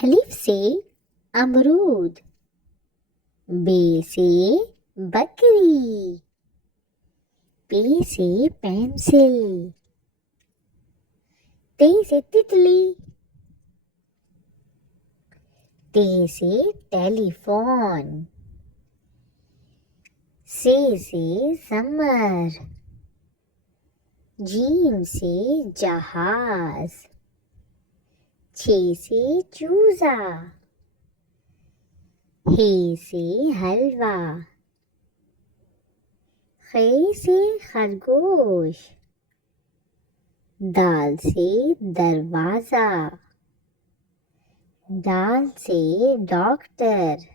अलिफ से अमरूद, बे से बकरी, पे से पेंसिल, ते से तितली, टे से टेलीफोन, से समर, जीम से जहाज, छे से चूजा, हे से हलवा, खे से खरगोश, दाल से दरवाजा, दाल से डॉक्टर,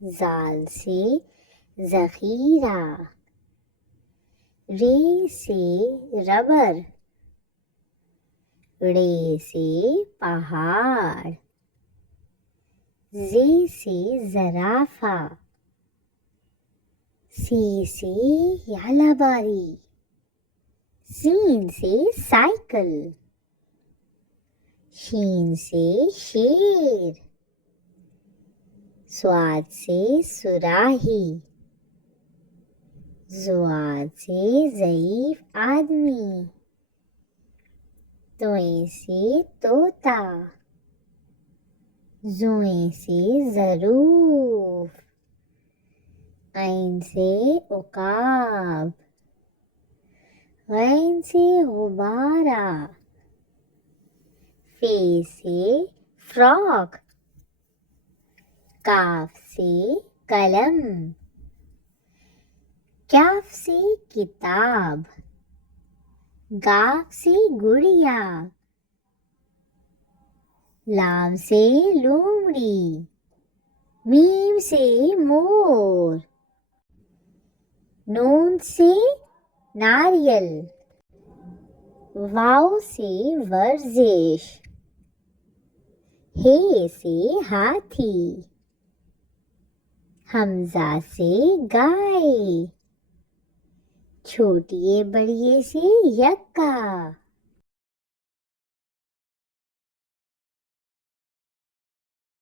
जाल से जखीरा, रे से रबर, ड़े से पहाड़, जे से जराफा, सी से यालाबारी, सीन से साइकिल, शीन से शेर, स्वाद से सुराही, जुआद से ज़ईफ आदमी, तोए से तोता, जुए से ज़रूफ, ऐन से उकाब, गैन से गुब्बारा, फे से फ्रॉक, काफ से कलम, कैफ से किताब, गाफ से गुड़िया, लाम से लोमड़ी, मीम से मोर, नून से नारियल, वाव से वर्जिश, हे से हाथी, हमजा से गाय, छोटिए बड़िए से यक्का।